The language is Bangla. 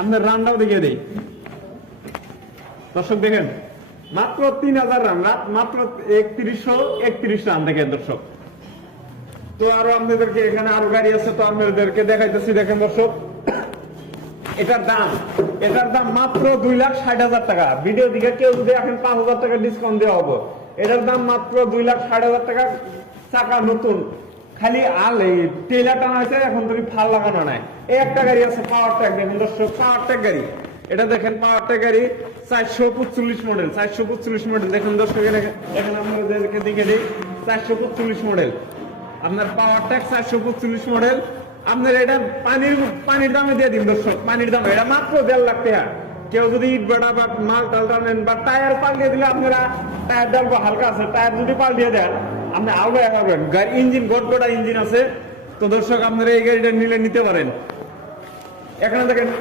আপনার রানটাও দেখিয়ে দেই দর্শক। দেখেন মাত্র 3000 রান, মাত্র 3131 রান দেখেন দর্শক। তো আরো আপনাদেরকে এখানে আরো গাড়ি আছে, তো আপনাদেরকে দেখাইতেছি। দেখেন দর্শক, এটার দাম মাত্র 2,60,000 টাকা। ভিডিও দিকে কেউ যদি এখন 5,000 টাকা ডিসকাউন্ট দেওয়া হবে। এটার দাম মাত্র 2,60,000 টাকা। চাকা নতুন, খালি এই টেইলার টানা হয়েছে, এখন তুমি ফাল লাগানো নাই। এই একটা গাড়ি আছে পাওয়ার ট্যাগ, দেখেন দর্শক, পাওয়ার ট্যাগ গাড়ি। এটা দেখেন পাওয়ার ট্যাগ গাড়ি, 445 মডেল, 445 মডেল। দেখেন দর্শক, এখানে আপনাদেরকে দেখে দিই, 445 মডেল আপনার পাওয়ার ট্যাগ, 445 মডেল। আপনার এটা পানির দামে দিয়ে দিন দর্শক, পানির দামে। এটা মাত্র 1.5 লাখ টাকা। কেউ যদি ইট বেড়া বা মাল টাল টানেন বা টায়ার পাল্টিয়ে দিলে, আপনারা টায়ার ডাল হালকা আছে, টায়ার যদি পাল্টিয়ে দেন আপনি আলগা পাবেন। গাড়ি ইঞ্জিন গোটা ইঞ্জিন আছে। তো দর্শক, আপনারা এই গাড়িটা নিতে পারেন। এখানে দেখেন